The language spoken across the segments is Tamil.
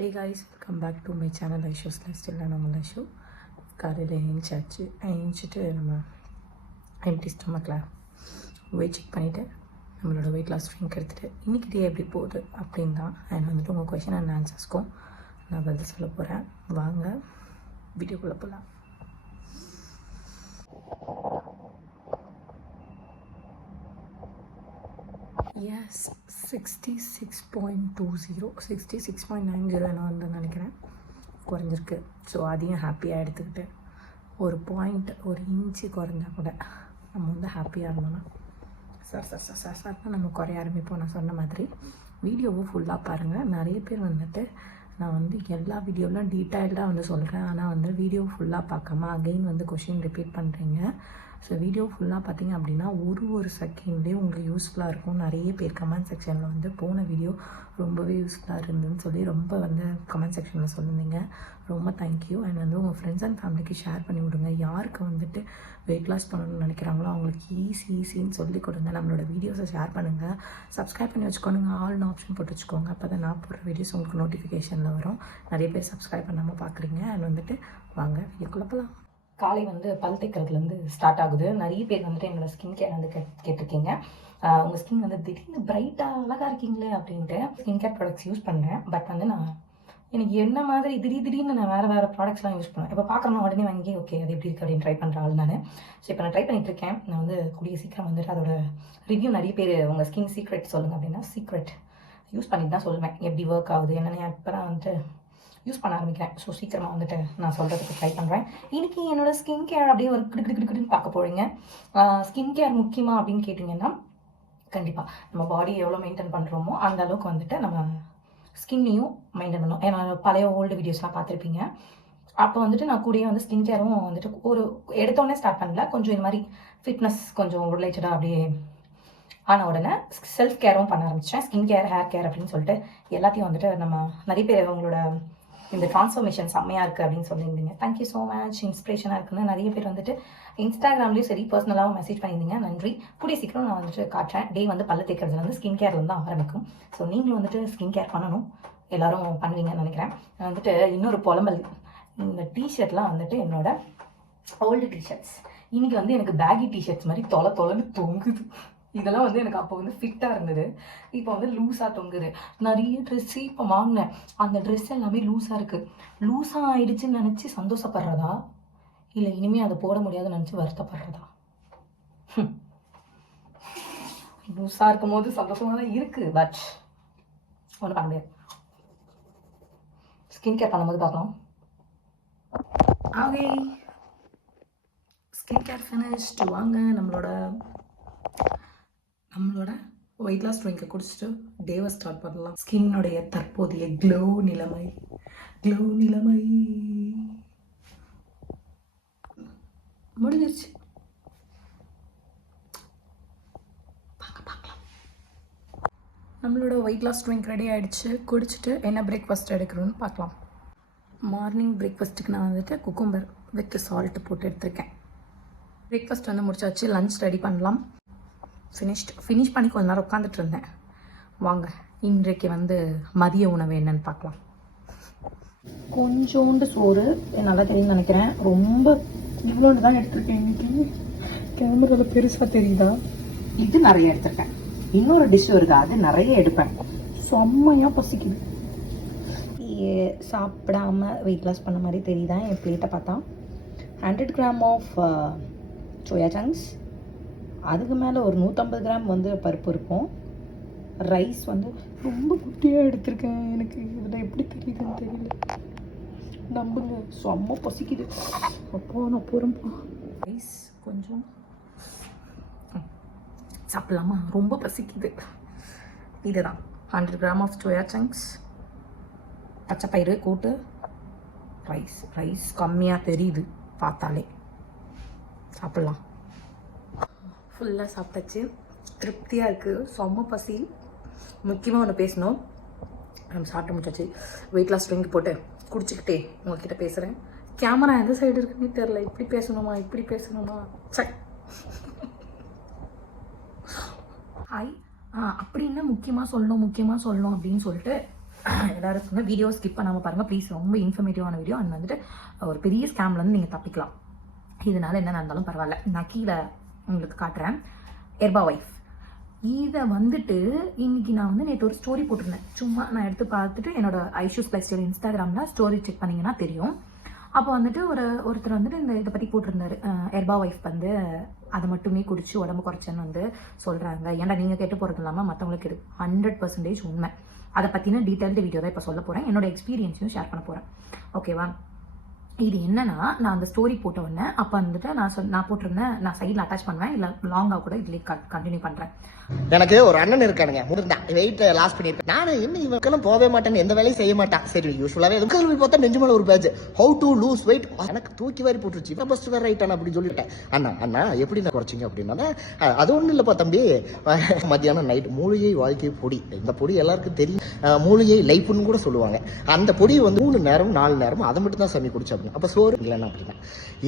Hey guys, welcome back to my channel Aishu's Lifestyle. நான் ஐஷு. காலையில் எழுந்திரிச்சிட்டு நம்ம எம்டி ஸ்டொமக்கில் வெயிட் செக் பண்ணிவிட்டு நம்மளோட வெயிட் லாஸ் ட்ரிங்க் எடுத்துகிட்டு இன்றைக்கி டே எப்படி போகுது அப்படின்னு தான் அண்ட் வந்துட்டு உங்கள் கொஷின் அண்ட் ஆன்சர்ஸ்க்கும் நான் பதில் சொல்ல போகிறேன். வாங்க வீடியோக்குள்ளே போகலாம். எஸ் 66.20 66.90 நான் வந்து நினைக்கிறேன் குறைஞ்சிருக்கு. ஸோ அதையும் ஹாப்பியாக எடுத்துக்கிட்டு ஒரு இன்ச்சு குறைஞ்சா கூட நம்ம வந்து ஹாப்பியாக இருந்தோம்னா சார் நம்ம குறைய ஆரம்பிப்போம். நான் சொன்ன மாதிரி வீடியோவை ஃபுல்லாக பாருங்கள். நிறைய பேர் வந்துட்டு நான் வந்து எல்லா வீடியோலாம் டீட்டெயில்டாக வந்து சொல்கிறேன், ஆனால் வந்து வீடியோ ஃபுல்லாக பார்க்காம அகெயின் வந்து கொஷின் ரிப்பீட் பண்ணுறீங்க. ஸோ வீடியோ ஃபுல்லாக பார்த்தீங்க அப்படின்னா ஒரு செகண்ட்லேயே உங்களுக்கு யூஸ்ஃபுல்லாக இருக்கும். நிறைய பேர் கமெண்ட் செக்ஷனில் வந்து போன வீடியோ ரொம்பவே யூஸ்ஃபுல்லாக இருந்ததுன்னு சொல்லி ரொம்ப வந்து கமெண்ட் செக்ஷனில் சொல்லியிருந்தீங்க. ரொம்ப தேங்க்யூ. அண்ட் வந்து உங்கள் ஃப்ரெண்ட்ஸ் அண்ட் ஃபேமிலிக்கு ஷேர் பண்ணி விடுங்க. யாருக்கு வந்துட்டு வெயிட் லாஸ் பண்ணணும்னு நினைக்கிறாங்களோ அவங்களுக்கு ஈஸின்னு சொல்லி கொடுங்க. நம்மளோட வீடியோஸை ஷேர் பண்ணுங்கள், சப்ஸ்கிரைப் பண்ணி வச்சுக்கோங்க, ஆல்னு ஆப்ஷன் போட்டு வச்சுக்கோங்க. அப்போ தான் நான் போடுற வீடியோஸ் உங்களுக்கு நோட்டிஃபிகேஷனில் வரும். நிறைய பேர் சப்ஸ்கிரைப் பண்ணாமல் பார்க்குறீங்க. அண்ட் வந்துட்டு வாங்க வீடியோக்குள்ளே போகலாம். காலை வந்து பல் தைக்கிறதுலேருந்து ஸ்டார்ட் ஆகுது. நிறைய பேர் வந்துட்டு என்னோடய ஸ்கின் கேர் வந்து கேட்டிருக்கீங்க. உங்கள் ஸ்கின் வந்து திடீர்னு பிரைட்டாக அழகாக இருக்கீங்களே அப்படின்ட்டு ஸ்கின் கேர் ப்ராடக்ட்ஸ் யூஸ் பண்ணுறேன். பட் வந்து எனக்கு என்ன மாதிரி திடீர்னு நான் வேறு ப்ராடக்ட்ஸ்லாம் யூஸ் பண்ணுவேன். இப்போ பார்க்குறேன் உடனே வாங்கி ஓகே அது எப்படி இருக்குது அப்படின்னு ட்ரை பண்ணுற ஆள் நான். ஸோ இப்போ நான் ட்ரை பண்ணிகிட்ருக்கேன். நான் வந்து கூடிய சீக்கிரம் வந்துட்டு அதோட ரிவ்யூ நிறைய பேர் உங்கள் ஸ்கின் சீக்ரெட் சொல்லுங்கள் அப்படின்னா சீக்ரெட் யூஸ் பண்ணிட்டு தான் சொல்லுவேன் எப்படி ஒர்க் ஆகுது என்னென்னு. இப்போ தான் வந்துட்டு யூஸ் பண்ண ஆரம்பிக்கிறேன். ஸோ சீக்கிரமாக வந்துட்டு நான் சொல்கிறதுக்கு ட்ரை பண்ணுறேன். இன்றைக்கி என்னோடய ஸ்கின் கேர் அப்படியே ஒரு கிடுக்கிடுன்னு பார்க்க போகிறீங்க. ஸ்கின் கேர் முக்கியமாக அப்படின்னு கேட்டிங்கன்னா கண்டிப்பாக நம்ம பாடி எவ்வளோ மெயின்டைன் பண்ணுறோமோ அந்த அளவுக்கு வந்துட்டு நம்ம ஸ்கின்னையும் மெயின்டைன் பண்ணணும். ஏன்னா பழைய ஓல்டு வீடியோஸ்லாம் பார்த்துருப்பீங்க. அப்போ வந்துட்டு நான் கூடயே வந்து ஸ்கின் கேரும் வந்துட்டு ஒரு எடுத்தோடனே ஸ்டார்ட் பண்ணல, கொஞ்சம் இது மாதிரி ஃபிட்னஸ் கொஞ்சம் ரிலேட்டடாக அப்படியே ஆன உடனே செல்ஃப் கேரும் பண்ண ஆரம்பித்தேன். ஸ்கின் கேர், ஹேர் கேர் அப்படின்னு சொல்லிட்டு எல்லாத்தையும் வந்துட்டு நம்ம நிறைய பேர் அவங்களோட இந்த ட்ரான்ஸ்ஃபர்மேஷன் செம்மையாக இருக்குது அப்படின்னு சொல்லியிருந்தீங்க. Thank you so much. இன்ஸ்பிரேஷனாக இருக்குன்னு நிறைய பேர் வந்துட்டு இன்ஸ்டாகிராம்லேயும் சரி பர்சனலாகவும் மெசேஜ் பண்ணியிருந்தீங்க. நன்றி. கூடிய சீக்கிரம் நான் வந்துட்டு காட்டுறேன். டே வந்து பல்ல தேய்க்கிறது வந்து ஸ்கின் கேர்லேருந்து தான் ஆரம்பிக்கும். ஸோ நீங்களும் வந்துட்டு ஸ்கின் கேர் பண்ணணும், எல்லோரும் பண்ணுவீங்கன்னு நினைக்கிறேன். வந்துட்டு இன்னொரு புலம்பல், இந்த டிஷர்ட்லாம் வந்துட்டு என்னோட ஓல்டு டிஷர்ட்ஸ் இன்றைக்கி வந்து எனக்கு பேகி டிஷர்ட்ஸ் மாதிரி தொலைன்னு தொங்குது. இதெல்லாம் வந்து எனக்கு அப்போ வந்து ஃபிட்டாக இருந்தது, இப்போ வந்து லூஸாக தொங்குது. நிறைய ட்ரெஸ்ஸு இப்போ வாங்கினேன், அந்த ட்ரெஸ் எல்லாமே லூஸாக இருக்குது. லூஸாக ஆயிடுச்சுன்னு நினச்சி சந்தோஷப்படுறதா இல்லை இனிமேல் அதை போட முடியாதுன்னு நினச்சி வருத்தப்படுறதா? லூஸாக இருக்கும் போது சந்தோஷமாக தான் இருக்குது, பட் ஒன்றும் பண்ண முடியாது. ஸ்கின் கேர் பண்ணும்போது பார்க்கலாம். Okay, skin care finished. வாங்க நம்மளோட வெயிட் லாஸ் ட்ரிங்கை குடிச்சிட்டு டேவை ஸ்டார்ட் பண்ணலாம். ஸ்கின்னுடைய தற்போதைய க்ளோ நிலைமை முடிஞ்சிருச்சு. பார்க்கலாம். நம்மளோட வெயிட் லாஸ் ட்ரிங்க் ரெடி ஆகிடுச்சு. குடிச்சிட்டு என்ன பிரேக்ஃபாஸ்ட் எடுக்கிறோன்னு பார்க்கலாம். மார்னிங் பிரேக்ஃபாஸ்ட்டுக்கு நான் வந்துட்டு குக்கும்பர் வித் சால்ட்டு போட்டு எடுத்திருக்கேன். பிரேக்ஃபாஸ்ட் வந்து முடிச்சாச்சு. லன்ச் ரெடி பண்ணலாம். ஃபினிஷ் பண்ணி கொஞ்ச நேரம் உட்காந்துட்டு இருந்தேன். வாங்க இன்றைக்கு வந்து மதிய உணவு என்னன்னு பார்க்கலாம். கொஞ்சோண்டு சோறு நல்லா தெரியும்னு நினைக்கிறேன். ரொம்ப இவ்வளோண்டு தான் எடுத்திருக்கேன் இன்னைக்கு. கேமரால பெருசாக தெரியுதா? இது நிறைய எடுத்திருக்கேன். இன்னொரு டிஷ் வருது, அது நிறைய எடுப்பேன். செம்மையாக பசிக்குது. சாப்பிடாம வெயிட் லாஸ் பண்ண மாதிரி தெரியுதா என் பிளேட்டை பார்த்தா? 100 கிராம் ஆஃப் சோயா சங்க்ஸ், அதுக்கு மேலே ஒரு 150 கிராம் வந்து பருப்பு இருக்கும். ரைஸ் வந்து ரொம்ப குட்டியாக எடுத்திருக்கேன். எனக்கு இதில் எப்படி தெரியுதுன்னு தெரியல, நம்புங்க. செம்ம பசிக்குது. அப்போ நான் போகிறேன்ப்பா. ரைஸ் கொஞ்சம் சாப்பிட்லாமா? ரொம்ப பசிக்குது. இதுதான் 100 கிராம் ஆஃப் சோயா சங்க்ஸ், பச்சைப்பயிறு கூட்டு, ரைஸ் கம்மியாக தெரியுது பார்த்தாலே. சாப்பிட்லாம். ஃபுல்லாக சாப்பிட்டாச்சு, திருப்தியாக இருக்குது, செம்ம பசி. முக்கியமாக ஒன்று பேசணும். நம்ம சாப்பிட்டு முடிச்சாச்சு. வெயிட் லாஸ் ட்ரிங்க் போட்டு குடிச்சிக்கிட்டே உங்கள்கிட்ட பேசுகிறேன். கேமரா எந்த சைடு இருக்குன்னு தெரில. இப்படி பேசணுமா சரி. ஹாய். அப்படின்னா முக்கியமாக சொல்லணும் அப்படின்னு சொல்லிட்டு எல்லாருக்குமே வீடியோ ஸ்கிப் பண்ணாமல் பாருங்கள் ப்ளீஸ். ரொம்ப இன்ஃபர்மேட்டிவான வீடியோ. அண்ட் வந்துட்டு ஒரு பெரிய ஸ்கேம்லேருந்து நீங்கள் தப்பிக்கலாம். இதனால என்ன நடந்தாலும் பரவாயில்ல. நான் கீழே உங்களுக்கு காட்டுறேன். எர்பா வைஃப் இதை வந்துட்டு இன்னைக்கு நான் வந்து நேற்று ஒரு ஸ்டோரி போட்டிருந்தேன். சும்மா நான் எடுத்து பார்த்துட்டு என்னோட ஐஷூஸ் லைஃப் ஸ்டைல் இன்ஸ்டாகிராமில் ஸ்டோரி செக் பண்ணிங்கன்னா தெரியும். அப்போ வந்துட்டு ஒருத்தர் வந்துட்டு இதை பற்றி போட்டிருந்தாரு. எர்பா வைஃப் வந்து அதை மட்டுமே குடிச்சு உடம்பு குறைச்சேன்னு வந்து சொல்கிறாங்க. ஏன்டா நீங்கள் கேட்டு போகிறது இல்லாமல் மற்றவங்களுக்கு 100% உண்மை. அதை பற்றின டீட்டெயில்டு வீடியோ தான் இப்போ சொல்ல போகிறேன். என்னோட எக்ஸ்பீரியன்ஸையும் ஷேர் பண்ண போகிறேன். ஓகேவா? இது என்னன்னா, நான் அந்த ஸ்டோரி போட்ட உடனே அப்போ வந்துட்டு நான் போட்டிருந்தேன். நான் சைடில் அட்டாச் பண்ணுவேன், இல்லை லாங்காக கூட இதுலேயே கண்டினியூ பண்ணுறேன். எனக்கு ஒரு அண்ணன் இருக்கானுங்க, முடிந்தான் வெயிட் லாஸ் பண்ணியிருக்கேன். நானும் என்ன இவங்களும் போகவே மாட்டேன்னு எந்த வேலையும் செய்ய மாட்டான். சரி யூஸ்வலாகவே எதுக்கு பார்த்தா நெஞ்சு மேலே ஒரு page how to lose weight எனக்கு தூக்கி வாரி போட்டுருச்சு. ஃபர்ஸ்ட் வேறு ரைட் அப்படின்னு சொல்லிட்டேன். அண்ணா எப்படி நான் குறைச்சிங்க அப்படின்னா, அது ஒன்றும் இல்லைப்பா தம்பி, மத்தியானம் நைட் மூலிகை வாழ்க்கை பொடி, இந்த பொடி எல்லாருக்கும் தெரியும், மூலிகை லைஃப்னு கூட சொல்லுவாங்க. அந்த பொடியை வந்து 3 நேரம் 4 நேரம் அதை மட்டும் தான் சாமி குடிச்சு அப்படின்னு. அப்போ சோறு இல்லைன்னா அப்படின்னா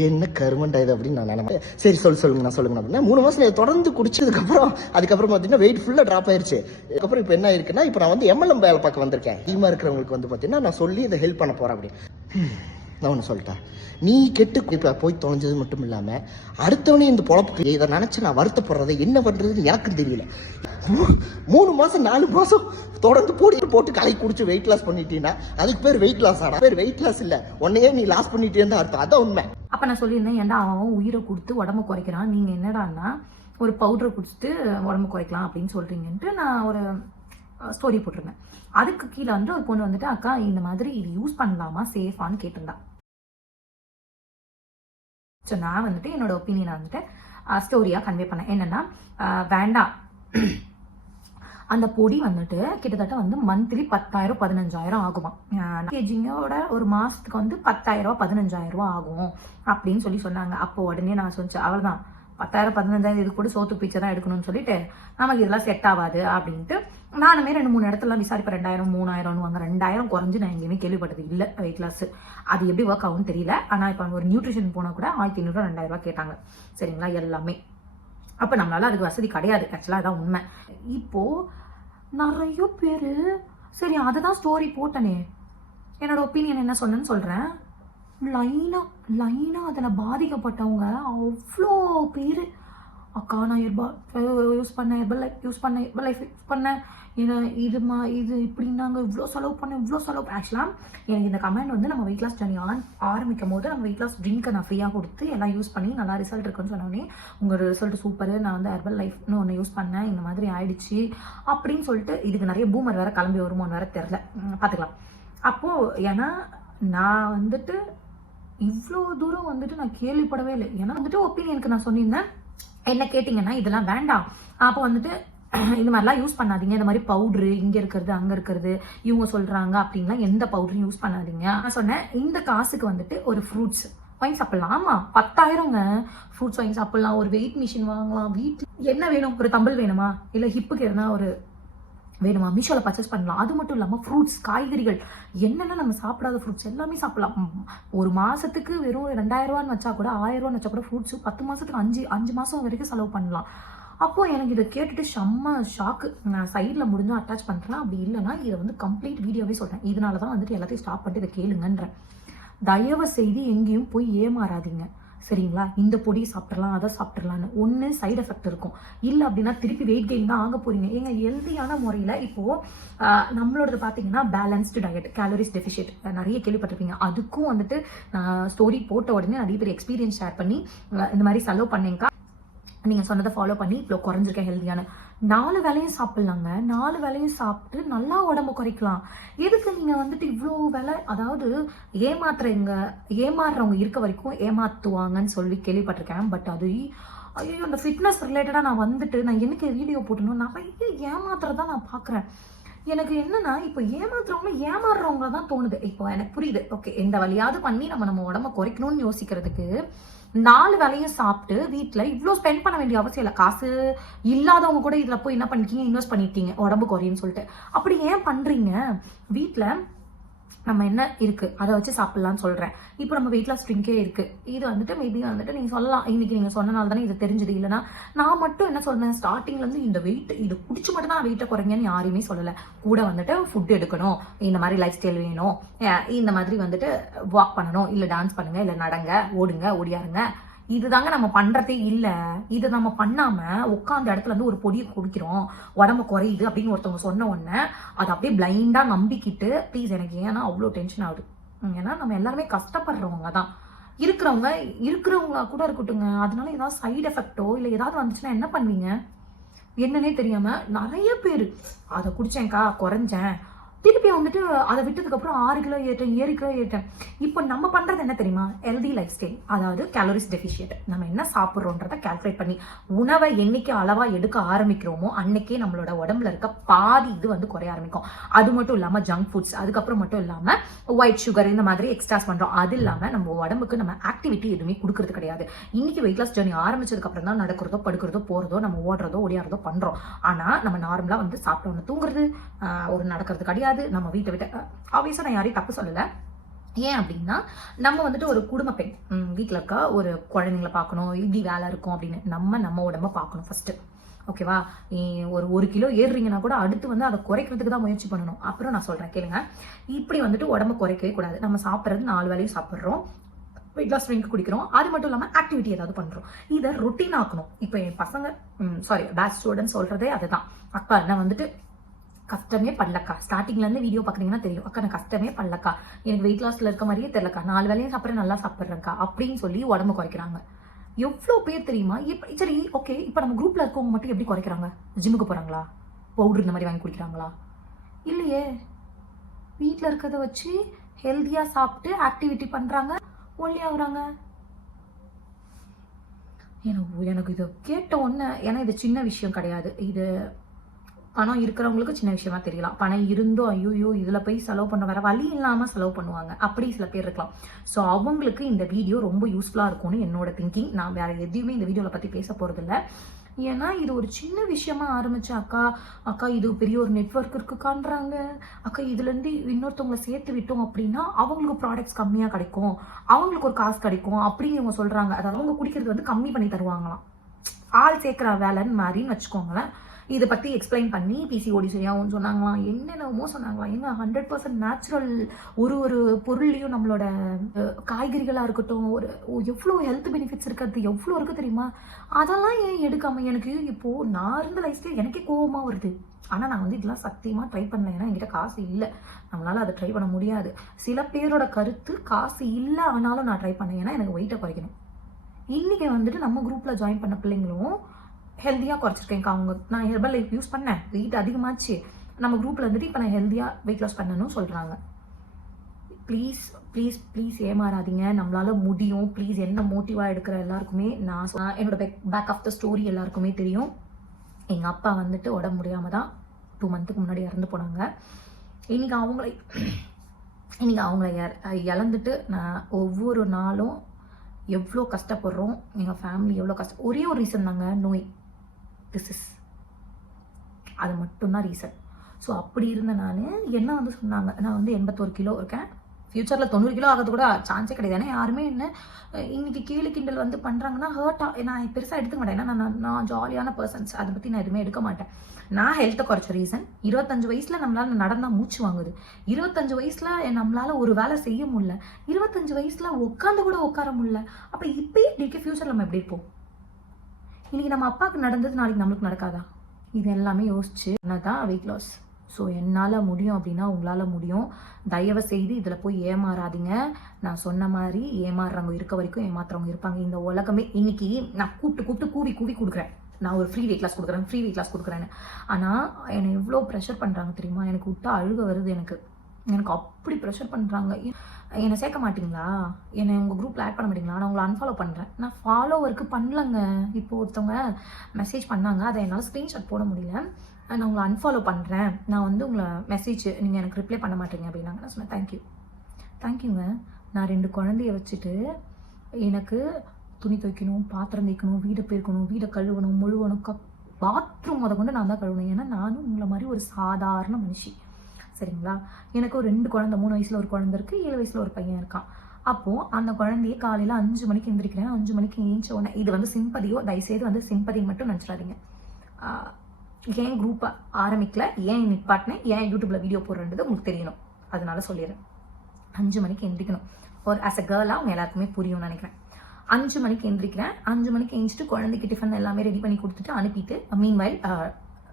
என்ன கருமண்டா இது அப்படின்னு நான் நினைப்பேன். சரி சொல்லுங்க அப்படின்னா 3 மாசம் தொடர்ந்து குடிச்சதுக்கப்புறம் அதுக்கப்புறம் பார்த்தீங்கன்னா வெயிட் ஃபுல்லாக ட்ராப் ஆயிருச்சு. அதுக்கப்புறம் இப்போ என்ன ஆயிருக்குன்னா, இப்போ நான் வந்து MLM வேலை பார்க்க வந்திருக்கேன். டீமா இருக்கிறவங்களுக்கு வந்து பார்த்தீங்கன்னா நான் சொல்லி இதை ஹெல்ப் பண்ண போறேன் அப்படி. நான் ஒன்று சொல்லிட்டேன், நீ கெட்டு இப்போ போய் தொலைஞ்சது மட்டும் இல்லாமல் அடுத்தவனே இந்த பொழப்புக்கு இதை நினச்சி நான் வருத்தப்படுறதை என்ன பண்ணுறதுன்னு எனக்கும் தெரியல. 3 மாதம் 4 மாதம் தொடர்ந்து போட்டு களை குடிச்சு வெயிட் லாஸ் பண்ணிட்டீங்கன்னா அதுக்கு பேர் வெயிட் லாஸ் ஆனா பேர் வெயிட் லாஸ் இல்லை, உன்னையே நீ லாஸ் பண்ணிட்டேன்னு அர்த்தம். அதான் உண்மை. அப்போ நான் சொல்லியிருந்தேன், ஏன்டா அவன் உயிரை கொடுத்து உடம்பு குறைக்கிறான், நீங்கள் என்னடான்னா ஒரு பவுடரை குடிச்சிட்டு உடம்பு குறைக்கலாம் அப்படின்னு சொல்கிறீங்கன்ட்டு நான் ஒரு ஸ்டோரி போட்டிருந்தேன். அதுக்கு கீழே வந்து ஒரு பொண்ணு வந்துட்டு, அக்கா இந்த மாதிரி இது யூஸ் பண்ணலாமா, சேஃபான்னு கேட்டிருந்தா. ஸோ நான் வந்துட்டு என்னோட ஒப்பீனியனை வந்துட்டு ஸ்டோரியாக கன்வே பண்ணேன். என்னென்னா, வேண்டாம், அந்த பொடி வந்துட்டு கிட்டத்தட்ட வந்து மந்த்லி 10,000 15,000 ஆகுமா. கேஜிங்கோட ஒரு மாதத்துக்கு வந்து 10,000 15,000 ஆகும் அப்படின்னு சொன்னாங்க. அப்போ உடனே நான் சொன்னேன், அவ்வளோதான் 10,000 15,000 இது கூட சோத்து பிச்சை தான் எடுக்கணும்னு சொல்லிட்டு நமக்கு இதெல்லாம் செட் ஆகாது அப்படின்ட்டு நானுமே 2-3 இடத்துலாம் விசாரிப்பேன். 2,000 3,000 வாங்க. 2,000 குறைஞ்சு நான் எங்கேயுமே கேள்விப்பட்டது இல்லை வெயிட் லாஸ். அது எப்படி ஒர்க் ஆகும்னு தெரியல. ஆனால் இப்போ ஒரு நியூட்ரிஷன் போனால் கூட 1,500 2,000 கேட்டாங்க. சரிங்களா, எல்லாமே. அப்போ நம்மளால அதுக்கு வசதி கிடையாது. ஆக்சுவலாக அதான் உண்மை. இப்போது நிறைய பேர் சரி அதை தான் ஸ்டோரி போட்டனே, என்னோட ஒப்பீனியன் என்ன சொன்னேன்னு சொல்கிறேன். லைனாக அதில் பாதிக்கப்பட்டவங்க அவ்வளோ பேர். அக்கா நான் யூஸ் பண்ணேன், ஹெர்பல் லைஃப் யூஸ் பண்ணேன், இது இப்படின்னாங்க, இவ்வளோ செலவு. ஆக்சுவலாக எனக்கு இந்த கமெண்ட் வந்து நம்ம வெயிட் லாஸ் ஜர்னி ஆரம்பிக்கும் போது நம்ம வெயிட் லாஸ் ட்ரிங்க்கை நான் ஃப்ரீயாக கொடுத்து எல்லாம் யூஸ் பண்ணி நல்லா ரிசல்ட் இருக்குன்னு சொன்னோடனே உங்கள் ரிசல்ட் சூப்பர், நான் வந்து ஹெர்பல் லைஃப்னு ஒன்று யூஸ் பண்ணேன், இந்த மாதிரி ஆயிடுச்சு அப்படின்னு சொல்லிட்டு இதுக்கு நிறைய பூமர் வேறு கிளம்பி வருமோன்னு வேறு தெரில, பார்த்துக்கலாம். அப்போது ஏன்னா நான் வந்துட்டு இவ்வளோ தூரம் வந்துட்டு நான் கேள்விப்படவே இல்லை. ஏன்னா வந்துட்டு ஒப்பீனியனுக்கு நான் சொல்லியிருந்தேன், என்ன கேட்டிங்கன்னா இதெல்லாம் வேண்டாம், அப்போ வந்துட்டு இந்த மாதிரிலாம் யூஸ் பண்ணாதீங்க, இந்த மாதிரி பவுட்ரு இங்கே இருக்கிறது அங்கே இருக்கிறது இவங்க சொல்கிறாங்க அப்படின்லாம் எந்த பவுடரும் யூஸ் பண்ணாதீங்க. நான் சொன்னேன், இந்த காசுக்கு வந்துட்டு ஒரு ஃப்ரூட்ஸ் வாங்கி சாப்பிடலாம். ஆமாம் 10,000ங்க ஃப்ரூட்ஸ் வாங்கி சாப்பிடலாம், ஒரு வெயிட் மிஷின் வாங்கலாம், வீட்டில் என்ன வேணும், ஒரு தம்பிள் வேணுமா, இல்லை ஹிப்புக்கு எதுனா ஒரு வேணுமா, மீஷோவில் பர்ச்சேஸ் பண்ணலாம். அது மட்டும் இல்லாமல் ஃப்ரூட்ஸ் காய்கறிகள் என்னென்ன நம்ம சாப்பிடாத ஃப்ரூட்ஸ் எல்லாமே சாப்பிடலாம். ஒரு மாதத்துக்கு வெறும் 2,000 வச்சா கூட 1,000 வச்சா கூட ஃப்ரூட்ஸு 10 மாதத்துக்கு 5 மாதம் வரைக்கும் செலவு பண்ணலாம். அப்போது எனக்கு இதை கேட்டுட்டு செம்ம ஷாக்கு. நான் சைடில் முடிஞ்சும் அட்டாச் பண்ணுறேன், அப்படி இல்லைன்னா இதை வந்து கம்ப்ளீட் வீடியோவே சொல்கிறேன். இதனால தான் வந்துட்டு எல்லாத்தையும் ஸ்டாப் பண்ணிட்டு இதை கேளுங்கன்றேன். தயவு செய்து எங்கேயும் போய் ஏமாறாதீங்க. சரிங்களா, இந்த பொடியை சாப்பிட்றலாம் அதை சாப்பிட்றலான்னு ஒன்று சைடு எஃபெக்ட் இருக்கும், இல்லை அப்படின்னா திருப்பி வெயிட் கெயின் தான் ஆக போறீங்க. ஏங்க ஹெல்தியான முறையில் இப்போது நம்மளோடது பார்த்தீங்கன்னா பேலன்ஸ்டு டயட், கேலரிஸ் டெஃபிஷியட் நிறைய கேள்விப்பட்டிருப்பீங்க. அதுக்கும் வந்துட்டு ஸ்டோரி போட்ட உடனே நிறைய பேர் எக்ஸ்பீரியன்ஸ் ஷேர் பண்ணி இந்த மாதிரி செலவு பண்ணேங்க்கா, நீங்கள் சொன்னதை ஃபாலோ பண்ணி இவ்வளோ குறைஞ்சிருக்கேன் ஹெல்தியான. 4 வேளையும் சாப்பிட்லாங்க, 4 வேளையும் சாப்பிட்டு நல்லா உடம்பு குறைக்கலாம். எதுக்கு நீங்கள் வந்துட்டு இவ்வளோ வேலை, அதாவது ஏமாறுறவங்க இருக்க வரைக்கும் ஏமாற்றுவாங்கன்னு சொல்லி கேள்விப்பட்டிருக்கேன். பட் அது ஐயோ அந்த ஃபிட்னஸ் ரிலேட்டடாக நான் வந்துட்டு நான் எனக்கு வீடியோ போட்டணும், நிறைய ஏமாத்துறதா நான் பார்க்குறேன். எனக்கு என்னன்னா இப்போ ஏமாறுறவங்க தான் தோணுது. இப்போ எனக்கு புரியுது, ஓகே எந்த வழியாவது பண்ணி நம்ம உடம்ப குறைக்கணும்னு யோசிக்கிறதுக்கு 4 வேளையும் சாப்பிட்டு வீட்டில் இவ்வளோ ஸ்பெண்ட் பண்ண வேண்டிய அவசியம் இல்லை. காசு இல்லாதவங்க கூட இதில் போய் என்ன பண்ணிருக்கீங்க, இன்வெஸ்ட் பண்ணிருக்கீங்க உடம்பு குறையுன்னு சொல்லிட்டு. அப்படி ஏன் பண்ணுறீங்க? வீட்டில் நம்ம என்ன இருக்குது அதை வச்சு சாப்பிட்லான்னு சொல்கிறேன். இப்போ நம்ம வெயிட் லாஸ் ட்ரிங்கே இருக்குது. இது வந்துட்டு மேபி வந்துட்டு நீங்கள் சொல்லலாம், இன்றைக்கி நீங்கள் சொன்னனால தானே இது தெரிஞ்சுது. இல்லைனா நான் மட்டும் என்ன சொன்னேன், ஸ்டார்டிங்லேருந்து இந்த வெயிட் இது குடிச்சு மட்டும் தான் வெயிட்டை குறைங்கன்னு யாரையுமே சொல்லலை. கூட வந்துட்டு ஃபுட் எடுக்கணும், இந்த மாதிரி லைஃப் ஸ்டைல் வேணும், இந்த மாதிரி வந்துட்டு வாக் பண்ணணும், இல்லை டான்ஸ் பண்ணுங்கள், இல்லை நடங்க, ஓடுங்க, ஓடியாருங்க. இதுதாங்க நம்ம பண்றதே இல்லை. இது நம்ம பண்ணாம உட்காந்த இடத்துல இருந்து ஒரு பொடியை குடிக்கிறோம், உடம்பு குறையுது அப்படின்னு ஒருத்தவங்க சொன்ன உடனே அதை அப்படியே பிளைண்டா நம்பிக்கிட்டு ப்ளீஸ் எனக்கு ஏன்னா அவ்வளோ டென்ஷன் ஆகுது. ஏன்னா நம்ம எல்லாருமே கஷ்டப்படுறவங்க தான். இருக்கிறவங்க கூட இருக்கட்டுங்க, அதனால ஏதாவது சைடு எஃபெக்டோ இல்லை ஏதாவது வந்துச்சுன்னா என்ன பண்ணுவீங்க என்னன்னே தெரியாம நிறைய பேர் அதை குடிச்சேன்க்கா குறைஞ்சேன், திருப்பி வந்துட்டு அதை விட்டதுக்கு அப்புறம் 6 கிலோ ஏற்றேன், 7 கிலோ ஏற்றேன். இப்போ நம்ம பண்றது என்ன தெரியுமா, ஹெல்தி லைஃப் ஸ்டைல், அதாவது கேலரிஸ் டெஃபிஷியன்ட். நம்ம என்ன சாப்பிட்றோன்றதை கால்குலேட் பண்ணி உணவை என்னைக்கு அளவா எடுக்க ஆரம்பிக்கிறோமோ அன்னைக்கே நம்மளோட உடம்புல இருக்க பாதி இது வந்து குறைய ஆரம்பிக்கும். அது மட்டும் இல்லாம ஜங்க் ஃபுட்ஸ், அதுக்கப்புறம் மட்டும் இல்லாம ஒயிட் சுகர் இந்த மாதிரி எக்ஸ்ட்ராஸ் பண்றோம். அது இல்லாம நம்ம உடம்புக்கு நம்ம ஆக்டிவிட்டி எதுவுமே கொடுக்கறது கிடையாது. இன்னைக்கு வெயிட் லாஸ் ஜர்னி ஆரம்பிச்சதுக்கு அப்புறம் தான் நடக்கிறதோ, படுக்கிறதோ, போறதோ, நம்ம ஓடுறதோ, ஓடியாடுறதோ பண்றோம். ஆனா நம்ம நார்மலா வந்து சாப்பிட்டோன்னு தூங்குறது, ஒரு நடக்கிறது கிடையாது. நம்ம வீட்டை விட்டு ஆப்வியஸா நான் யாரையும் தப்பு சொல்லலை. ஏன் அப்படின்னா நம்ம வந்துட்டு ஒரு குடும்ப பெண், வீட்டில் இருக்க ஒரு குழந்தைங்களை பார்க்கணும், இப்படி வேலை இருக்கும் அப்படின்னு நம்ம உடம்ப பார்க்கணும் ஃபர்ஸ்ட். ஓகேவா? ஒரு கிலோ ஏறுறீங்கன்னா கூட அடுத்து வந்து அதை குறைக்கிறதுக்கு தான் முயற்சி பண்ணணும். அப்புறம் நான் சொல்றேன் கேளுங்க, இப்படி வந்துட்டு உடம்ப குறைக்கவே கூடாது. நம்ம சாப்பிட்றது 4 வேளையும் சாப்பிட்றோம், வெயிட் லாஸ் ட்ரிங்க் குடிக்கிறோம், அது மட்டும் இல்லாமல் ஆக்டிவிட்டி ஏதாவது பண்ணுறோம். இதை ரொட்டீன் ஆக்கணும். இப்போ என் பசங்க பேட்ச் ஸ்டூடெண்ட் சொல்றதே அதுதான். அக்கா நான் வந்துட்டு கஷ்டமே பண்ணலக்கா, ஸ்டார்டிங்லேருந்து வீடியோ பார்க்குறீங்கன்னா தெரியும், அக்கா நான் கஷ்டமே பண்ணலக்கா, எனக்கு வெயிட் லாஸில் இருக்க மாதிரியே தெரியலக்கா, 4 வேளையும் சாப்பிட்றேன், நல்லா சாப்பிட்றேன்க்கா அப்படின்னு சொல்லி உடம்பு குறைக்கிறாங்க. எவ்வளோ பேர் தெரியுமா? இப்போ சரி ஓகே, இப்போ நம்ம குரூப்பில் இருக்கவங்க மட்டும் எப்படி குறைக்கிறாங்க? ஜிம்முக்கு போகிறாங்களா, பவுடர் இந்த மாதிரி வாங்கி குடிக்கிறாங்களா? இல்லையே, வீட்டில் இருக்கிறத வச்சு ஹெல்த்தியாக சாப்பிட்டு ஆக்டிவிட்டி பண்ணுறாங்க, ஒல்லியாகிறாங்க. எனக்கு இதை கேட்ட உடனே, ஏன்னா இது சின்ன விஷயம் கிடையாது. இது பணம் இருக்கிறவங்களுக்கு சின்ன விஷயமா தெரியலாம். பணம் இருந்தோ ஐயோ இதில் போய் செலவு பண்ண வர வழி இல்லாமல் செலவு பண்ணுவாங்க, அப்படி சில பேர் இருக்கலாம். ஸோ அவங்களுக்கு இந்த வீடியோ ரொம்ப யூஸ்ஃபுல்லாக இருக்கும்னு என்னோட திங்கிங். நான் வேற எதையுமே இந்த வீடியோவில் பற்றி பேச போகிறதில்ல. ஏன்னா இது ஒரு சின்ன விஷயமா ஆரம்பிச்சு அக்கா இது பெரிய ஒரு நெட்வொர்க் இருக்குக்கான்றாங்க, அக்கா இதுலேருந்து இன்னொருத்தவங்களை சேர்த்து விட்டோம் அப்படின்னா அவங்களுக்கு ப்ராடக்ட்ஸ் கம்மியாக கிடைக்கும், அவங்களுக்கு ஒரு காசு கிடைக்கும் அப்படின்னு இவங்க சொல்கிறாங்க. அதாவது அவங்க குடிக்கிறது வந்து கம்மி பண்ணி தருவாங்களாம், ஆள் சேர்க்குற வேலைன்னு மாதிரின்னு வச்சுக்கோங்களேன். இதை பற்றி எக்ஸ்பிளைன் பண்ணி பிசிஓடி சரியாகும்னு சொன்னாங்களாம், என்னென்னமோ சொன்னாங்களாம். ஏங்க 100% நேச்சுரல், ஒரு பொருள்லையும் நம்மளோட காய்கறிகளாக இருக்கட்டும், எவ்வளோ ஹெல்த் பெனிஃபிட்ஸ் இருக்கிறது எவ்வளோ இருக்குது தெரியுமா? அதெல்லாம் ஏன் எடுக்காமல் எனக்கு இப்போது நான் இருந்த லைஃப் ஸ்டைல் எனக்கே கோபமாக வருது. ஆனால் நான் வந்து இதெல்லாம் சத்தியமாக ட்ரை பண்ணல, ஏன்னா என்கிட்ட காசு இல்லை, நம்மளால் அதை ட்ரை பண்ண முடியாது. சில பேரோட கருத்து காசு இல்லை ஆனாலும் நான் ட்ரை பண்ணேன், ஏன்னா எனக்கு வெயிட்டை குறைக்கணும். இன்றைக்கி வந்துட்டு நம்ம குரூப்பில் ஜாயின் பண்ண பிள்ளைங்களும் ஹெல்த்தியாக குறைச்சிருக்கேன்க்கா. நான் ஹெர்பல் லைஃப் யூஸ் பண்ணேன், வெயிட் அதிகமாச்சு, நம்ம குரூப்பில் வந்துட்டு இப்போ நான் ஹெல்த்தியாக வெயிட் லாஸ் பண்ணணும்னு சொல்கிறாங்க. ப்ளீஸ் ப்ளீஸ் ப்ளீஸ் ஏமாறாதீங்க, நம்மளால முடியும். ப்ளீஸ் என்ன மோட்டிவாக எடுக்கிற எல்லாருக்குமே நான் என்னோட பேக் ஆஃப் த ஸ்டோரி எல்லாருக்குமே தெரியும். எங்கள் அப்பா வந்துட்டு உடம்பு முடியாமல் தான் 2 மந்த்துக்கு முன்னாடி இறந்து போனாங்க. இன்னைக்கு அவங்கள இழந்துட்டு நான் ஒவ்வொரு நாளும் எவ்வளோ கஷ்டப்படுறோம், எங்கள் ஃபேமிலி எவ்வளோ கஷ்டம். ஒரே ஒரு ரீசன் தாங்க, நோய். அது மட்டும்தான் ரீசன். ஸோ அப்படி இருந்த நான் என்ன வந்து சொன்னாங்க, நான் வந்து 81 கிலோ இருக்கேன், ஃப்யூச்சரில் 90 கிலோ ஆகிறது கூட சான்ஸே கிடையாது. ஏன்னா யாருமே என்ன இன்னைக்கு கேலி கிண்டல் வந்து பண்ணுறாங்கன்னா ஹர்ட்டாக நான் பெருசாக எடுத்துக்க மாட்டேன். ஏன்னா நான் ஜாலியான பர்சன்ஸ், அதை பற்றி நான் எதுவுமே எடுக்க மாட்டேன். நான் ஹெல்த்தை குறைச்ச ரீசன் 25 வயசில் நம்மளால் நடந்தால் மூச்சு வாங்குது, 25 வயசில் நம்மளால் ஒரு வேலை செய்ய முடியல, 25 வயசில் உட்காந்து கூட உட்கார முடியல. அப்போ இப்போயே இப்படி ஃப்யூச்சர் நம்ம எப்படி இருப்போம்? இன்னைக்கு நம்ம அப்பாவுக்கு நடந்தது நாளைக்கு நம்மளுக்கு நடக்காதா? இது எல்லாமே யோசிச்சு தான் வெயிட் லாஸ். ஸோ என்னால் முடியும் அப்படின்னா உங்களால் முடியும். தயவு செய்து இதில் போய் ஏமாறாதீங்க. நான் சொன்ன மாதிரி ஏமாறுறவங்க இருக்க வரைக்கும் ஏமாத்துறவங்க இருப்பாங்க. இந்த உலகமே இன்னைக்கு நான் கூப்பிட்டு கூவி கொடுக்குறேன், நான் ஒரு ஃப்ரீ வெயிட் லாஸ் கொடுக்குறேன்னு. ஆனால் என்னை எவ்வளோ ப்ரெஷர் பண்ணுறாங்க தெரியுமா? எனக்கு விட்டா அழுக வருது. எனக்கு அப்படி ப்ரெஷர் பண்ணுறாங்க. என்னை சேர்க்க மாட்டிங்களா, என்னை உங்கள் குரூப்பில் ஆட் பண்ண மாட்டிங்களா, நான் உங்களை அன்ஃபாலோ பண்ணுறேன். நான் ஃபாலோவருக்கு பண்ணலங்க. இப்போ ஒருத்தவங்க மெசேஜ் பண்ணாங்க, அதை என்னால் ஸ்க்ரீன்ஷாட் போட முடியல. நான் உங்களை அன்ஃபாலோ பண்ணுறேன், நான் வந்து உங்களை மெசேஜ் நீங்கள் எனக்கு ரிப்ளை பண்ண மாட்டீங்க அப்படின்னாங்க. நான் சொன்னேன் தேங்க்யூங்க. நான் 2 குழந்தைய வச்சுட்டு எனக்கு துணி துவைக்கணும், பாத்திரம் தேய்க்கணும், வீடை பெருக்கணும், வீடை கழுவணும், முழுவணும், பாத்ரூம் முத கொண்டு நான் தான் கழுவணும். ஏன்னா நானும் உங்களை மாதிரி ஒரு சாதாரண மனுஷி. சரிங்களா? எனக்கு ஒரு 2 குழந்தை, 3 வயசில் ஒரு குழந்தை இருக்குது, 7 வயசில் ஒரு பையன் இருக்கான். அப்போது அந்த குழந்தைய காலையில் 5 மணிக்கு எந்திரிக்கிறேன். 5 மணிக்கு ஏஞ்ச உடனே இது வந்து சிம்பதியோ, தயவுசெய்து வந்து சிம்பதி மட்டும் நினச்சிடாதீங்க. ஏன் குரூப்பை ஆரம்பிக்கல, ஏன் நிப்பாட்டினேன், ஏன் யூடியூப்பில் வீடியோ போடுறது உங்களுக்கு தெரியணும், அதனால சொல்லிடுறேன். 5 மணிக்கு எந்திரிக்கணும். ஒரு ஆஸ் அ கேர்ளாக அவங்க எல்லாருக்குமே புரியும்னு நினைக்கிறேன். 5 மணிக்கு எந்திரிக்கிறேன். 5 மணிக்கு எழுந்திரிச்சிட்டு குழந்தைக்கு டிஃபன் எல்லாமே ரெடி பண்ணி கொடுத்துட்டு அனுப்பிட்டு மீன்வைல்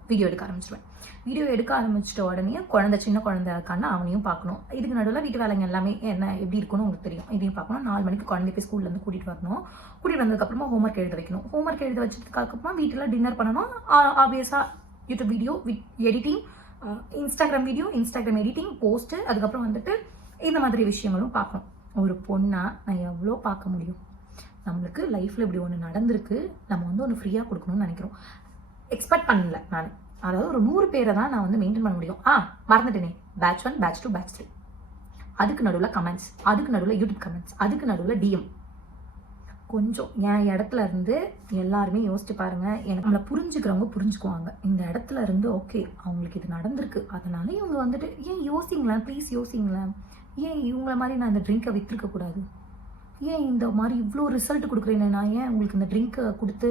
வீடியோ எடுக்க ஆரம்பிச்சிடுவேன். வீடியோ எடுக்க ஆரம்பிச்சிட்ட உடனே குழந்தை, சின்ன குழந்தை இருக்கான்னு அவனையும் பார்க்கணும். இதுக்கு நடுவில் வீட்டு வேலைங்க எல்லாமே என்ன எப்படி இருக்குன்னு உங்களுக்கு தெரியும், இதையும் பார்க்கணும். 4 மணிக்கு குழந்தைக்கு ஸ்கூல்லேருந்து கூட்டிகிட்டு வரணும். கூட்டிகிட்டு வந்ததுக்கப்புறமா ஹோம்ஒர்க் எழுத வைக்கணும். ஹோம்ஒர்க் எழுத வச்சதுக்கப்புறமா வீட்டில் டின்னர் பண்ணணும். ஆப்வியஸாக YouTube video editing, Instagram video, Instagram editing, post, அதுக்கப்புறம் வந்துட்டு இந்த மாதிரி விஷயங்களும் பார்க்கணும். ஒரு பொண்ணாக நான் எவ்வளோ பார்க்க முடியும்? நம்மளுக்கு லைஃப்பில் இப்படி ஒன்று நடந்திருக்கு, நம்ம வந்து ஒன்று ஃப்ரீயாக கொடுக்கணும்னு நினைக்கிறோம். எக்ஸ்பெக்ட் பண்ணல நான். அதாவது ஒரு 100 பேரை தான் நான் வந்து மெயின்டைன் பண்ண முடியும். மறந்துட்டேனே, பேட்ச் 1, பேட்ச் 2, பேட்ச் 3, அதுக்கு நடுவில் கமெண்ட்ஸ், அதுக்கு நடுவில் யூடியூப் கமெண்ட்ஸ், அதுக்கு நடுவில் டிஎம். கொஞ்சம் என் இடத்துல இருந்து எல்லாருமே யோசிச்சு பாருங்க. எனக்கு நம்மளை புரிஞ்சுக்கிறவங்க புரிஞ்சுக்குவாங்க. இந்த இடத்துல இருந்து ஓகே அவங்களுக்கு இது நடந்திருக்கு, அதனால இவங்க வந்துட்டு ஏன் யோசிங்களேன், ப்ளீஸ் யோசிங்களேன். ஏன் இவங்கள மாதிரி நான் இந்த ட்ரிங்கை விற்றுருக்க கூடாது? ஏன் இந்த மாதிரி இவ்வளோ ரிசல்ட் கொடுக்குறேன்? நான் ஏன் உங்களுக்கு இந்த ட்ரிங்க்கை கொடுத்து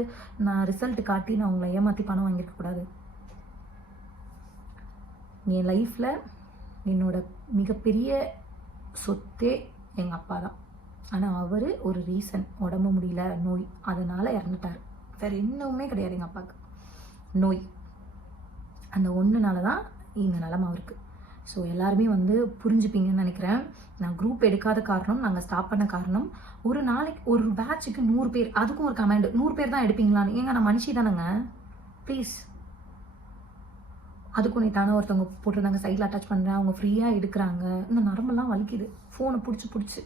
நான் ரிசல்ட் காட்டி நான் உங்களை ஏமாற்றி பணம் வாங்கியிருக்கக்கூடாது? என் லைஃப்பில் என்னோட மிகப்பெரிய சொத்தே எங்கள் அப்பா தான். ஆனால் அவர் ஒரு ரீசன், உடம்பு முடியல, நோய், அதனால் இறந்துட்டார். வேறு இன்னுமே கிடையாது எங்கள் அப்பாவுக்கு. நோய், அந்த ஒன்றுனால தான் இந்த நிலமை அவருக்கு. ஸோ எல்லாருமே வந்து புரிஞ்சுப்பீங்கன்னு நினைக்கிறேன். நான் குரூப் எடுக்காத காரணம், நாங்கள் ஸ்டாப் பண்ண காரணம், ஒரு நாளைக்கு ஒரு பேட்சுக்கு 100 பேர், அதுக்கும் ஒரு கமெண்ட் 100 பேர் தான் எடுப்பீங்களான்னு. ஏங்க நான் மனுஷி தானேங்க, ப்ளீஸ். அதுக்கும் நீ தானே ஒருத்தவங்க போட்டிருந்தாங்க, சைடில் அட்டாச் பண்ணுறேன், அவங்க ஃப்ரீயாக எடுக்கிறாங்க, இந்த நரம்பெல்லாம் வலிக்குது ஃபோனை பிடிச்சி.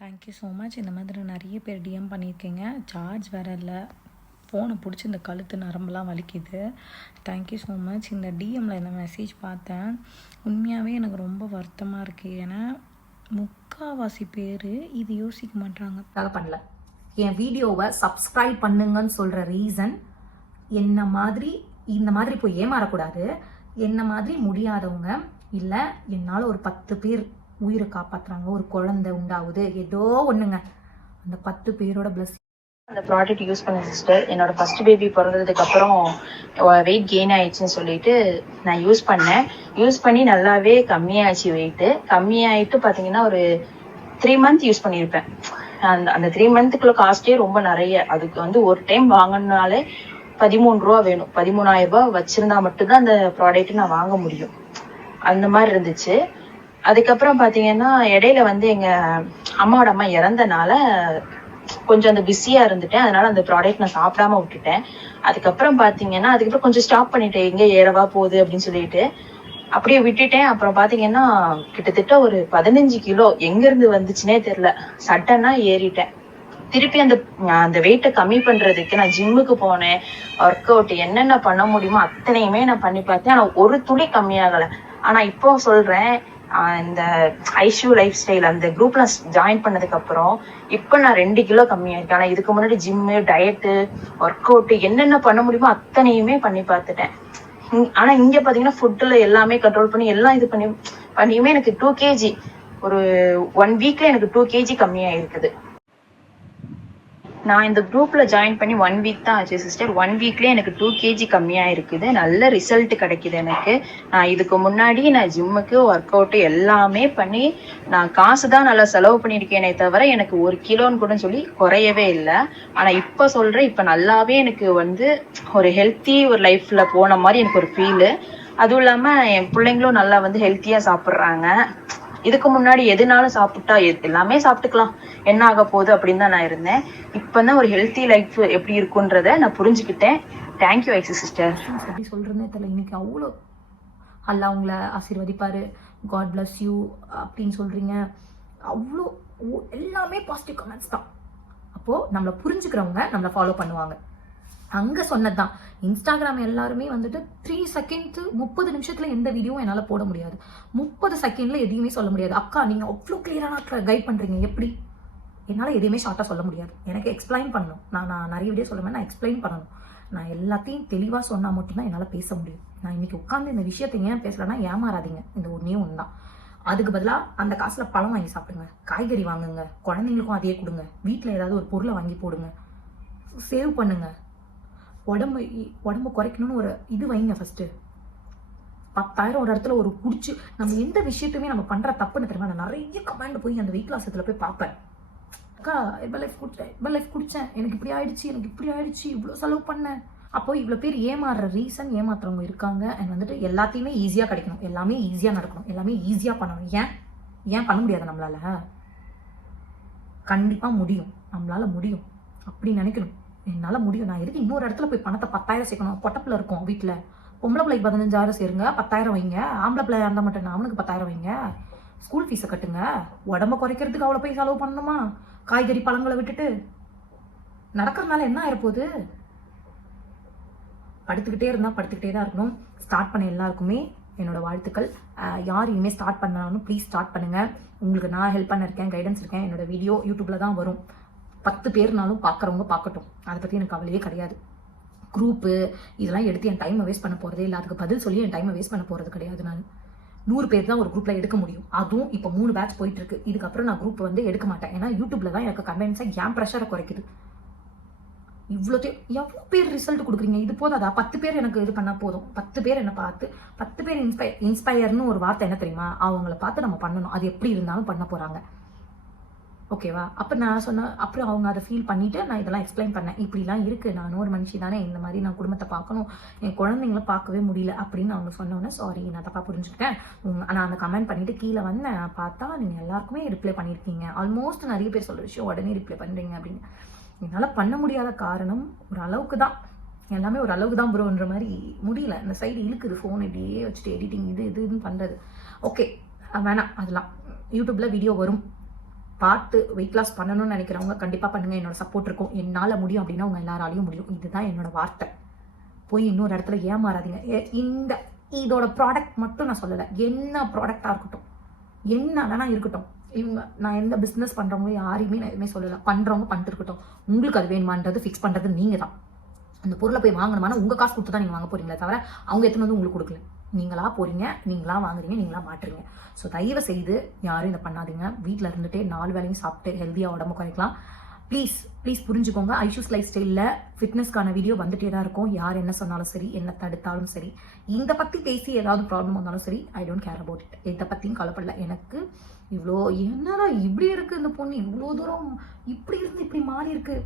Thank you so much. இந்த மாதிரி நிறைய பேர் டிஎம் பண்ணியிருக்கீங்க. சார்ஜ் வேறு இல்லை, ஃபோனை பிடிச்சி இந்த கழுத்து நரம்பெல்லாம் வலிக்குது. Thank you so much. இந்த டிஎம்மில் இந்த மெசேஜ் பார்த்தேன், உண்மையாகவே எனக்கு ரொம்ப வருத்தமாக இருக்குது. ஏன்னா முக்கால்வாசி பேர் இது யோசிக்க மாட்டாங்க. பண்ணல, என் வீடியோவை சப்ஸ்கிரைப் பண்ணுங்கன்னு சொல்கிற ரீசன் என்ன மாதிரி இந்த மாதிரி போய் ஏமாறக்கூடாது. என்ன மாதிரி முடியாதவங்க இல்லை, என்னால் ஒரு 10 பேர் உயிரை காப்பாற்றுறாங்க, ஒரு குழந்தை உண்டாகுது, ஏதோ ஒன்றுங்க, அந்த 10 பேரோட பிளஸ். அந்த ப்ராடக்ட் யூஸ் பண்ண சிஸ்டர், என்னோட ஃபர்ஸ்ட் பேபி பிறந்ததுக்கு அப்புறம் வெயிட் கெயின் ஆயிடுச்சுன்னு சொல்லிட்டு நான் யூஸ் பண்ணேன். யூஸ் பண்ணி நல்லாவே கம்மியாச்சு, வெயிட்டு கம்மியாயிட்டு பார்த்தீங்கன்னா ஒரு 3 மந்த் யூஸ் பண்ணியிருப்பேன். அந்த 3 மந்த்துக்குள்ள காஸ்டே ரொம்ப நிறைய. அதுக்கு வந்து ஒரு டைம் வாங்கினாலே 13 ரூபா வேணும். 13,000 ரூபாய் வச்சிருந்தா மட்டும்தான் அந்த ப்ராடக்ட் நான் வாங்க முடியும். அந்த மாதிரி இருந்துச்சு. அதுக்கப்புறம் பார்த்தீங்கன்னா இடையில வந்து எங்க அம்மாவோட அம்மா இறந்தனால கொஞ்சம் அந்த பிஸியா இருந்துட்டேன். அதனால அந்த ப்ராடக்ட் நான் சாப்பிடாம விட்டுட்டேன். அதுக்கப்புறம் பாத்தீங்கன்னா அதுக்கப்புறம் கொஞ்சம் ஸ்டாப் பண்ணிட்டேன், எங்க ஏறவா போகுது அப்படின்னு சொல்லிட்டு அப்படியே விட்டுட்டேன். அப்புறம் பாத்தீங்கன்னா கிட்டத்தட்ட ஒரு 15 கிலோ எங்க இருந்து வந்துச்சுன்னே தெரியல, சடனா ஏறிட்டேன். திருப்பி அந்த வெயிட்டை கம்மி பண்றதுக்கு நான் ஜிம்முக்கு போனேன், ஒர்க் அவுட் என்னென்ன பண்ண முடியுமோ அத்தனையுமே நான் பண்ணி பார்த்தேன். ஆனா ஒரு துளி கம்மியாகல. ஆனா இப்போ சொல்றேன், இந்த ஐஷு லைஃப் ஸ்டைல் அந்த குரூப்ல ஜாயின் பண்ணதுக்கு அப்புறம் இப்ப நான் 2 கிலோ கம்மியாயிருக்கேன். ஆனா இதுக்கு முன்னாடி ஜிம்மு, டயட்டு, ஒர்க் அவுட் என்னென்ன பண்ண முடியுமோ அத்தனையுமே பண்ணி பார்த்துட்டேன். ஆனா இங்க பாத்தீங்கன்னா ஃபுட்ல எல்லாமே கண்ட்ரோல் பண்ணி எல்லாம் இது பண்ணியுமே எனக்கு 2 kg ஒரு 1 வீக்ல எனக்கு 2 kg கம்மியாயிருக்குது. நான் இந்த குரூப்ல ஜாயின் பண்ணி 1 வீக் தான் ஆச்சு சிஸ்டர். 1 வீக்லயே எனக்கு 2 kg கம்மியா இருக்குது. நல்ல ரிசல்ட் கிடைக்குது எனக்கு. நான் இதுக்கு முன்னாடி நான் ஜிம்முக்கு ஒர்க் அவுட் எல்லாமே பண்ணி நான் காசு தான் நல்லா செலவு பண்ணியிருக்கேனே தவிர எனக்கு 1 கிலோன்னு கூட சொல்லி குறையவே இல்லை. ஆனா இப்ப சொல்றேன், இப்ப நல்லாவே எனக்கு வந்து ஒரு ஹெல்த்தி ஒரு லைஃப்ல போன மாதிரி எனக்கு ஒரு ஃபீல். அதுவும் இல்லாம என் பிள்ளைங்களும் நல்லா வந்து ஹெல்த்தியா சாப்பிடுறாங்க. இதுக்கு முன்னாடி எதுனாலும் சாப்பிட்டா எல்லாமே சாப்பிட்டுக்கலாம், என்ன ஆக போகுது அப்படின்னு தான் நான் இருந்தேன். இப்பதான் ஒரு ஹெல்த்தி லைஃப் எப்படி இருக்குன்றத நான் புரிஞ்சுக்கிட்டேன். Thank you I see sister. எப்படி சொல்றதுன்னே தெரியல. இன்னைக்கு அவ்வளோ அல்லா உங்களை ஆசீர்வதிப்பாரு, காட் பிளஸ் யூ அப்படின்னு சொல்றீங்க. அவ்வளோ எல்லாமே பாசிட்டிவ் கமெண்ட்ஸ் தான். அப்போ நம்மளை புரிஞ்சுக்கிறவங்க நம்மளை ஃபாலோ பண்ணுவாங்க. அங்கே சொன்னதுதான். இன்ஸ்டாகிராம் எல்லாருமே வந்துட்டு 3 செகண்ட் 30 நிமிஷத்துல எந்த வீடியோவும் என்னால் போட முடியாது. 30 செகண்ட்ல எதையுமே சொல்ல முடியாது. அக்கா நீங்கள் அவ்வளோ கிளியரான கைட் பண்ணுறீங்க, எப்படி? என்னால் எதையுமே ஷார்ட்டாக சொல்ல முடியாது. எனக்கு எக்ஸ்பிளைன் பண்ணணும். நான் நிறைய வீடியோ சொல்லுவேன், நான் எக்ஸ்பிளைன் பண்ணணும். நான் எல்லாத்தையும் தெளிவாக சொன்னால் மட்டும்தான் என்னால் பேச முடியும். நான் இன்றைக்கி உட்காந்து இந்த விஷயத்தை ஏன் பேசலைன்னா ஏமாறாதீங்க, இந்த ஒன்றே ஒன்று தான். அதுக்கு பதிலாக அந்த காசில் பழம் வாங்கி சாப்பிடுங்க, காய்கறி வாங்குங்க, குழந்தைங்களுக்கும் அதையே கொடுங்க, வீட்டில் ஏதாவது ஒரு பொருளை வாங்கி போடுங்க, சேவ் பண்ணுங்க, உடம்பு குறைக்கணும்னு ஒரு இது வைங்க. ஃபஸ்ட்டு 10,000 ஒரு இடத்துல ஒரு குடிச்சு நம்ம எந்த விஷயத்தையுமே நம்ம பண்ணுற தப்புன்னு தெரியுமா? நான் நிறைய கமெண்ட் போய் அந்த வெயிட் லாஸத்தில் போய் பார்ப்பேன். அக்கா லைஃப் குடித்தேன், எனக்கு இப்படி ஆயிடுச்சு, இவ்வளோ செலவு பண்ணேன். அப்போ இவ்வளோ பேர் ஏமாறுற ரீசன், ஏமாத்துறவங்க இருக்காங்க. அண்ட் வந்துட்டு எல்லாத்தையுமே ஈஸியாக கிடைக்கணும், எல்லாமே ஈஸியாக நடக்கணும், எல்லாமே ஈஸியாக பண்ணணும். ஏன் பண்ண முடியாது நம்மளால? கண்டிப்பாக முடியும், நம்மளால முடியும் அப்படி நினைக்கணும். என்னால் முடியும். நான் எதுக்கு இன்னொரு இடத்துல போய் பணத்தை 10,000 சேர்க்கணும்? பொட்டப்பில் இருக்கும் வீட்டில், பொம்பளை பிள்ளைக்கு 15,000 சேருங்க, 10,000 வைங்க. ஆம்பளை பிள்ளை இருந்தால் மட்டும் அவனுக்கு 10,000 வைங்க. ஸ்கூல் ஃபீஸை கட்டுங்க. உடம்ப குறைக்கிறதுக்கு அவ்வளோ போய் செலவு பண்ணணுமா? காய்கறி பழங்களை விட்டுட்டு நடக்கிறதுனால என்ன ஆயிருப்போகுது? படுத்துக்கிட்டே தான் இருக்கணும். ஸ்டார்ட் பண்ண எல்லாருக்குமே என்னோட வாழ்த்துக்கள். யார் இனிமேல் ஸ்டார்ட் பண்ணாலும் ப்ளீஸ் ஸ்டார்ட் பண்ணுங்கள். உங்களுக்கு நான் ஹெல்ப் பண்ணிருக்கேன், கைடன்ஸ் இருக்கேன். என்னோட வீடியோ யூடியூப்பில் தான் வரும். 10 பேர்னாலும் பார்க்குறவங்க பார்க்கட்டும், அதை பற்றி எனக்கு கவலையே கிடையாது. குரூப்பு இதெல்லாம் எடுத்து என் டைமை வேஸ்ட் பண்ண போகிறதே இல்லை, அதுக்கு பதில் சொல்லி என் டைமை வேஸ்ட் பண்ண போகிறது கிடையாது. நான் 100 பேர் தான் ஒரு குரூப்பில் எடுக்க முடியும். அதுவும் இப்போ 3 பேட்ச் போயிட்டு இருக்கு. இதுக்கப்புறம் நான் குரூப் வந்து எடுக்க மாட்டேன். ஏன்னா யூடியூப்ல தான் எனக்கு கமெண்ட்ஸாக என் ப்ரெஷரை குறைக்குது. எவ்வளோ பேர் ரிசல்ட் கொடுக்குறீங்க, இது போதாதா? 10 பேர் எனக்கு இது பண்ணால் போதும். 10 பேர் என்னை பார்த்து 10 பேர் இன்ஸ்பயர்னு ஒரு வார்த்தை என்ன தெரியுமா? அவங்கள பார்த்து நம்ம பண்ணணும். அது எப்படி இருந்தாலும் பண்ண போகிறாங்க, ஓகேவா? அப்போ நான் சொன்ன அப்புறம் அவங்க அதை ஃபீல் பண்ணிவிட்டு நான் இதெல்லாம் எக்ஸ்பிளைன் பண்ணேன். இப்படிலாம் இருக்குது, நானும் ஒரு மனுஷி தானே, இந்த மாதிரி நான் குடும்பத்தை பார்க்கணும், என் குழந்தைங்கள பார்க்கவே முடியல அப்படின்னு அவங்க சொன்னோன்னே சாரி நான் தப்பாக புரிஞ்சுக்கிட்டேன். நான் அந்த கமெண்ட் பண்ணிவிட்டு கீழே வந்தேன். பார்த்தா நீங்கள் எல்லாருக்குமே ரிப்ளை பண்ணியிருக்கீங்க. ஆல்மோஸ்ட் நிறைய பேர் சொல்கிற விஷயம் உடனே ரிப்ளை பண்ணுறீங்க அப்படின்னு. என்னால் பண்ண முடியாத காரணம் ஒரு அளவுக்கு தான், எல்லாமே ஒரு அளவுக்கு தான் ப்ரோன்ற மாதிரி முடியல. இந்த சைடு இழுக்குது, ஃபோன் இப்படியே வச்சுட்டு எடிட்டிங் இதுன்னு பண்ணுறது. ஓகே வேணாம், அதெல்லாம் யூடியூப்பில் வீடியோ வரும், பார்த்து வெயிட் லாஸ் பண்ணணும்னு நினைக்கிறவங்க கண்டிப்பாக பண்ணுங்கள். என்னோட சப்போர்ட் இருக்கும். என்னால் முடியும் அப்படின்னா உங்கள் எல்லாராலையும் முடியும். இதுதான் என்னோட வார்த்தை. போய் இன்னொரு இடத்துல ஏமாறாதீங்க. இதோட ப்ராடக்ட் மட்டும் நான் சொல்லலை, என்ன ப்ராடக்டாக இருக்கட்டும், என்ன வேணா இருக்கட்டும். நான் எந்த பிஸ்னஸ் பண்ணுறவங்க யாரையுமே நான் எதுவுமே சொல்லலை. பண்ணுறவங்க பண்ணிட்டு இருக்கட்டும். உங்களுக்கு அது வேணுமான்றது ஃபிக்ஸ் பண்ணுறது நீங்கள் தான். அந்த பொருளை போய் வாங்கணுமானா உங்கள் காசு கொடுத்து தான் நீங்கள் வாங்க போகிறீங்களே தவிர அவங்க எத்தனை வந்து உங்களுக்கு கொடுக்கல. நீங்களா போகிறீங்க, நீங்களா வாங்குறீங்க, நீங்களா மாட்டுறீங்க. ஸோ தயவு செய்து யாரும் இதை பண்ணாதீங்க. வீட்டில் இருந்துகிட்டே 4 வேளையும் சாப்பிட்டு ஹெல்த்தியாக உடம்பு குறைக்கலாம். ப்ளீஸ் புரிஞ்சுக்கோங்க. ஐஷூஸ் லைஃப் ஸ்டைலில் ஃபிட்னஸ்க்கான வீடியோ வந்துட்டே தான் இருக்கும். யார் என்ன சொன்னாலும் சரி, என்ன தடுத்தாலும் சரி, இந்த பற்றி பேசி ஏதாவது ப்ராப்ளம் வந்தாலும் சரி, I don't care about it. எதை பற்றியும் கவலைப்படல. எனக்கு இவ்வளோ என்னடா இப்படி இருக்குது இந்த பொண்ணு, இவ்வளோ தூரம் இப்படி இருந்து இப்படி மாறி இருக்கு,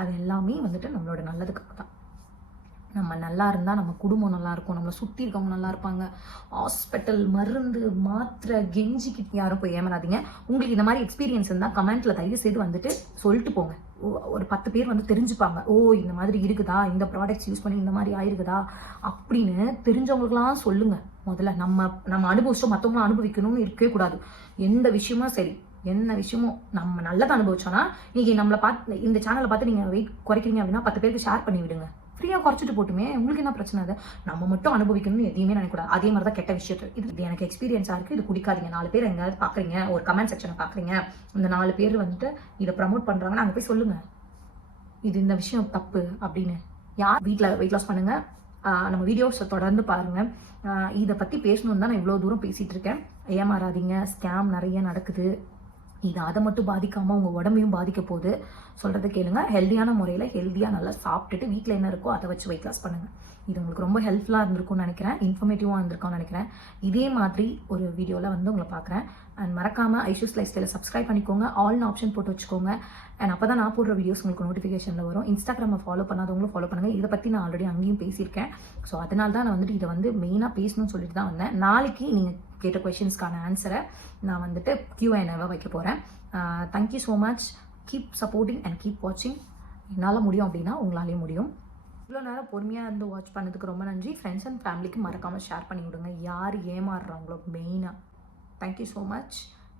அது எல்லாமே வந்துட்டு நம்மளோட நல்லதுக்காக தான். நம்ம நல்லா இருந்தால் நம்ம குடும்பம் நல்லா இருக்கும், நம்மளை சுற்றி இருக்கவங்க நல்லா இருப்பாங்க. ஹாஸ்பிட்டல் மருந்து மாத்திரை கெஞ்சிக்கிட்டு யாரும் போய் ஏமாறாதீங்க. உங்களுக்கு இந்த மாதிரி எக்ஸ்பீரியன்ஸ் இருந்தால் கமெண்ட்டில் தயவு செய்து வந்துட்டு சொல்லிட்டு போங்க. ஒரு 10 பேர் வந்து தெரிஞ்சுப்பாங்க, ஓ இந்த மாதிரி இருக்குதா, இந்த ப்ராடக்ட்ஸ் யூஸ் பண்ணி இந்த மாதிரி ஆயிருக்குதா அப்படின்னு தெரிஞ்சவங்களுக்குலாம் சொல்லுங்கள். முதல்ல நம்ம அனுபவிச்சோம், மற்றவங்களும் அனுபவிக்கணும்னு இருக்கவே கூடாது. எந்த விஷயமும் சரி, என்ன விஷயமும் நம்ம நல்லதை அனுபவிச்சோன்னா, நீங்கள் நம்மளை பார்த்து இந்த சேனலை பார்த்து நீங்கள் வெயிட் குறைக்கிறீங்க அப்படின்னா 10 பேருக்கு ஷேர் பண்ணி விடுங்க. ஃப்ரீயாக குறைச்சிட்டு போட்டுமே, உங்களுக்கு என்ன பிரச்சனை? அது நம்ம மட்டும் அனுபவிக்கணும்னு எதையுமே நினைக்கூடாது. அதே மாதிரி தான் கெட்ட விஷயத்தை இது எனக்கு எக்ஸ்பீரியன்ஸாக இருக்குது, இது குடிக்காதீங்க. 4 பேர் எங்கேயாவது பார்க்குறீங்க, ஒரு கமெண்ட் செக்ஷனை பார்க்குறீங்க, இந்த 4 பேர் வந்துட்டு இதை ப்ரமோட் பண்ணுறாங்கன்னா அங்கே போய் சொல்லுங்கள், இது இந்த விஷயம் தப்பு அப்படின்னு. யார் வீட்டில் வெயிட் லாஸ் பண்ணுங்கள். நம்ம வீடியோஸை தொடர்ந்து பாருங்கள். இதை பற்றி பேசணுன்னு தான் நான் இவ்வளோ தூரம் பேசிகிட்டு இருக்கேன். ஏமாறாதீங்க, ஸ்கேம் நிறைய நடக்குது. இது அதை மட்டும் பாதிக்காமல் உங்கள் உடம்பையும் பாதிக்க போகுது. சொல்கிறத கேளுங்க. ஹெல்த்தியான முறையில் ஹெல்த்தியாக நல்லா சாப்பிட்டுட்டு வீட்டில் என்ன இருக்கோ அதை வச்சு வெயிட் லாஸ் பண்ணுங்கள். இது உங்களுக்கு ரொம்ப ஹெல்ப்ஃபுல்லாக இருந்திருக்கும்னு நினைக்கிறேன், இன்ஃபர்மேட்டிவாக இருந்திருக்கும்னு நினைக்கிறேன். இதே மாதிரி ஒரு வீடியோவில் வந்து உங்களை பார்க்குறேன். அண்ட் மறக்காமல் ஐஷூஸ் லைஃப் ஸ்டைலை சப்ஸ்கிரைப் பண்ணிக்கோங்க, ஆல்னு ஆப்ஷன் போட்டு வச்சுக்கோங்க. அண்ட் அப்போ தான் நான் போடுற வீடியோஸ் உங்களுக்கு நோட்டிஃபிகேஷனில் வரும். இன்ஸ்டாகிராமை ஃபாலோ பண்ணாதவங்களும் ஃபாலோ பண்ணுங்கள். இதை பற்றி நான் ஆல்ரெடி அங்கேயும் பேசியிருக்கேன். ஸோ அதனால தான் நான் வந்துட்டு இதை வந்து மெயினாக பேசணும்னு சொல்லிட்டு தான் வந்தேன். நாளைக்கு நீங்கள் கேட்ட கொஷின்ஸ்க்கான ஆன்சரை நான் வந்துட்டு Q&A வைக்க போகிறேன். Thank you so much. Keep supporting and keep வாட்சிங். என்னால் முடியும் அப்படின்னா உங்களாலேயும் முடியும். இவ்வளோ நேரம் பொறுமையாக இருந்து வாட்ச் பண்ணதுக்கு ரொம்ப நன்றி. ஃப்ரெண்ட்ஸ் அண்ட் ஃபேமிலிக்கு மறக்காமல் ஷேர் பண்ணி விடுங்க, யார் ஏமாறுறாங்களோ மெயினாக. Thank you so much.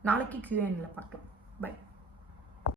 நாளைக்கு Q&A பார்க்கலாம். பை.